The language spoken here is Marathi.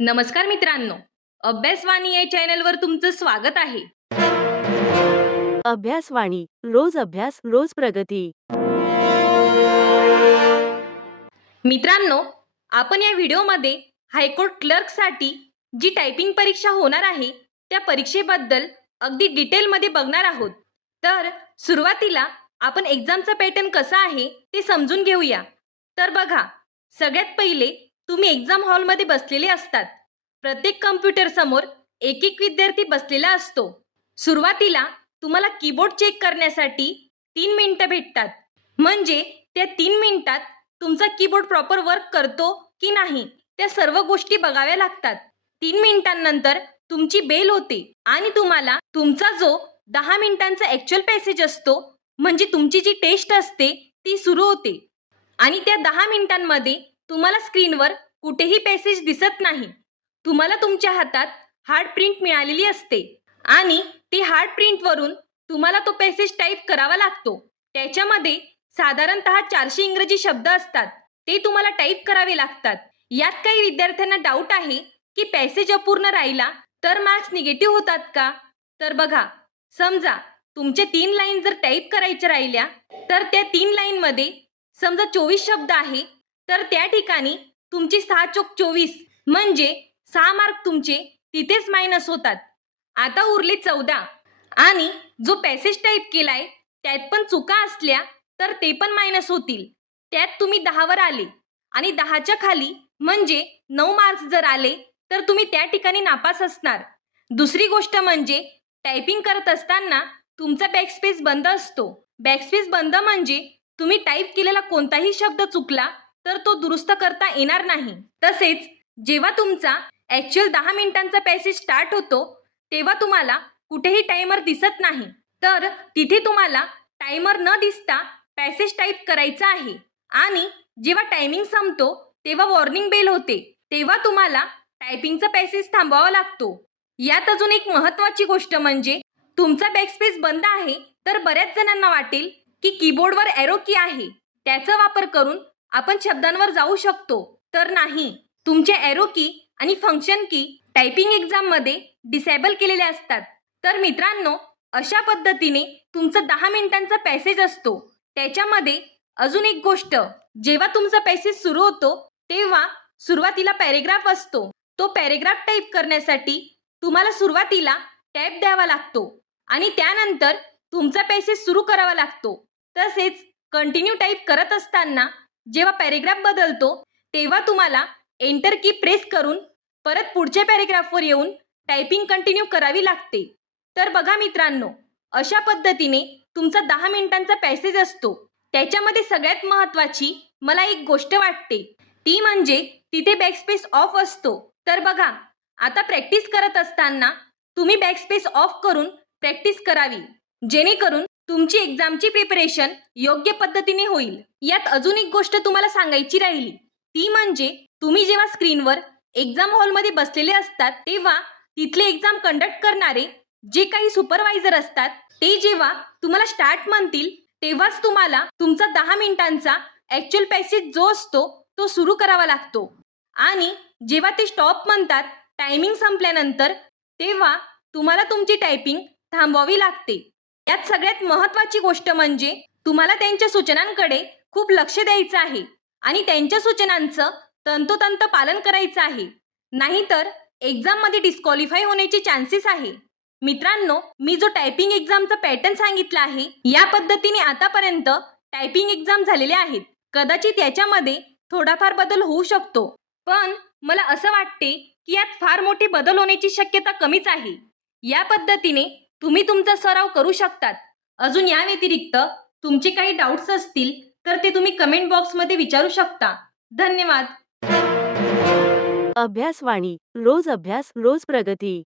नमस्कार मित्रांनो, अभ्यासवाणी या चॅनलवर तुमचं स्वागत आहे. अभ्यासवाणी रोज अभ्यास रोज प्रगती. मित्रांनो, आपण या व्हिडिओमध्ये हायकोर्ट क्लर्कसाठी जी टायपिंग परीक्षा होणार आहे त्या परीक्षेबद्दल अगदी डिटेलमध्ये बघणार आहोत. तर सुरुवातीला आपण एक्झामचा पॅटर्न कसा आहे ते समजून घेऊया. तर बघा, सगळ्यात पहिले तुम्ही एक्झाम हॉलमध्ये बसलेले असतात. प्रत्येक कम्प्युटर समोर एक एक विद्यार्थी बसलेला असतो. सुरुवातीला तुम्हाला कीबोर्ड चेक करण्यासाठी 3 मिनिटं भेटतात. म्हणजे त्या 3 मिनिटात तुमचा कीबोर्ड प्रॉपर वर्क करतो की नाही त्या सर्व गोष्टी बघाव्या लागतात. 3 मिनिटांनंतर तुमची बेल होते आणि तुम्हाला तुमचा जो 10 मिनिटांचा ॲक्च्युअल पॅसेज असतो, म्हणजे तुमची जी टेस्ट असते ती सुरू होते. आणि त्या 10 मिनिटांमध्ये तुम्हाला स्क्रीनवर कुठेही पॅसेज दिसत नाही. तुम्हाला तुमच्या हातात हार्ड प्रिंट मिळालेली असते आणि ती हार्ड प्रिंटवरून तुम्हाला तो पॅसेज टाईप करावा लागतो. त्याच्यामध्ये साधारणतः 400 इंग्रजी शब्द असतात, ते तुम्हाला टाईप करावे लागतात. यात काही विद्यार्थ्यांना डाऊट आहे की पॅसेज अपूर्ण राहिला तर मार्क्स निगेटिव्ह होतात का? तर बघा, समजा तुमचे 3 लाईन जर टाईप करायच्या राहिल्या तर त्या 3 लाईनमध्ये समजा 24 शब्द आहे, तर त्या ठिकाणी तुमची 6 चोक 24 म्हणजे 6 मार्क तुमचे तिथेच मायनस होतात. आता उरले 14 आणि जो पॅसेज टाईप केलाय त्यात पण चुका असल्या तर ते पण मायनस होतील. त्यात तुम्ही 10वर आले आणि 10च्या खाली म्हणजे 9 मार्क्स जर आले तर तुम्ही त्या ठिकाणी नापास असणार. दुसरी गोष्ट म्हणजे टायपिंग करत असताना तुमचा बॅकस्पेस बंद असतो. बॅकस्पेस बंद म्हणजे तुम्ही टाईप केलेला कोणताही शब्द चुकला तर तो दुरुस्त करता येणार नाही. तसेच जेव्हा तुमचा ॲक्च्युअल 10 मिनिटांचा पॅसेज स्टार्ट होतो तेव्हा तुम्हाला कुठेही टायमर दिसत नाही. तर तिथे तुम्हाला टायमर न दिसता पॅसेज टाईप करायचा आहे आणि जेव्हा टायमिंग संपतो तेव्हा वॉर्निंग बेल होते, तेव्हा तुम्हाला टायपिंगचा पॅसेज थांबवावा लागतो. यात अजून एक महत्त्वाची गोष्ट म्हणजे तुमचा बॅकस्पेस बंद आहे तर बऱ्याच जणांना वाटेल की कीबोर्डवर एरो की आहे, त्याचा वापर करून आपण शब्दांवर जाऊ शकतो. तर नाही, तुमचे एरो की आणि फंक्शन की टायपिंग एक्झाममध्ये डिसेबल केलेले असतात. तर मित्रांनो, अशा पद्धतीने तुमचा 10 मिनिटांचा पॅसेज असतो. त्याच्यामध्ये अजून एक गोष्ट, जेव्हा तुमचा पॅसेज सुरू होतो तेव्हा सुरुवातीला पॅरेग्राफ असतो. तो पॅरेग्राफ टाईप करण्यासाठी तुम्हाला सुरुवातीला टॅब द्यावा लागतो आणि त्यानंतर तुमचा पॅसेज सुरू करावा लागतो. तसेच कंटिन्यू टाईप करत असताना जेव्हा पॅरेग्राफ बदलतो तेव्हा तुम्हाला एंटर की प्रेस करून परत पुढच्या पॅरेग्राफवर येऊन टायपिंग कंटिन्यू करावी लागते. तर बघा मित्रांनो, अशा पद्धतीने तुमचा 10 मिनिटांचा पॅसेज असतो. त्याच्यामध्ये सगळ्यात महत्त्वाची मला एक गोष्ट वाटते, ती म्हणजे तिथे बॅकस्पेस ऑफ असतो. तर बघा, आता प्रॅक्टिस करत असताना तुम्ही बॅकस्पेस ऑफ करून प्रॅक्टिस करावी, जेणेकरून तुमची एक्झामची प्रिपरेशन योग्य पद्धतीने होईल. यात अजून एक गोष्ट तुम्हाला सांगायची राहिली, ती म्हणजे तुम्ही जेव्हा स्क्रीनवर एक्झाम हॉलमध्ये बसलेले असतात तेव्हा तिथले एक्झाम कंडक्ट करणारे जे काही सुपरवायझर असतात ते जेव्हा तुम्हाला स्टार्ट म्हणतील तेव्हाच तुम्हाला तुमचा 10 मिनिटांचा ॲक्च्युअल पॅसेज जो असतो तो सुरू करावा लागतो आणि जेव्हा ते स्टॉप म्हणतात टायमिंग संपल्यानंतर तेव्हा तुम्हाला तुमची टायपिंग थांबवावी लागते. यात सगळ्यात महत्त्वाची गोष्ट म्हणजे तुम्हाला त्यांच्या सूचनांकडे खूप लक्ष द्यायचं आहे आणि त्यांच्या सूचनांचं तंतोतंत पालन करायचं आहे, नाहीतर एक्झाममध्ये डिस्क्वालिफाय होण्याचे चान्सेस आहे. मित्रांनो, मी जो टायपिंग एक्झामचा पॅटर्न सांगितला आहे या पद्धतीने आतापर्यंत टायपिंग एक्झाम झालेल्या आहेत. कदाचित याच्यामध्ये थोडाफार बदल होऊ शकतो, पण मला असं वाटते की यात फार मोठे बदल होण्याची शक्यता कमीच आहे. या पद्धतीने तुम्ही तुमचा सराव करू शकतात. अजून या व्यतिरिक्त तुमचे काही डाऊट्स असतील तर ते तुम्ही कमेंट बॉक्समध्ये विचारू शकता. धन्यवाद. अभ्यासवाणी रोज अभ्यास रोज प्रगती.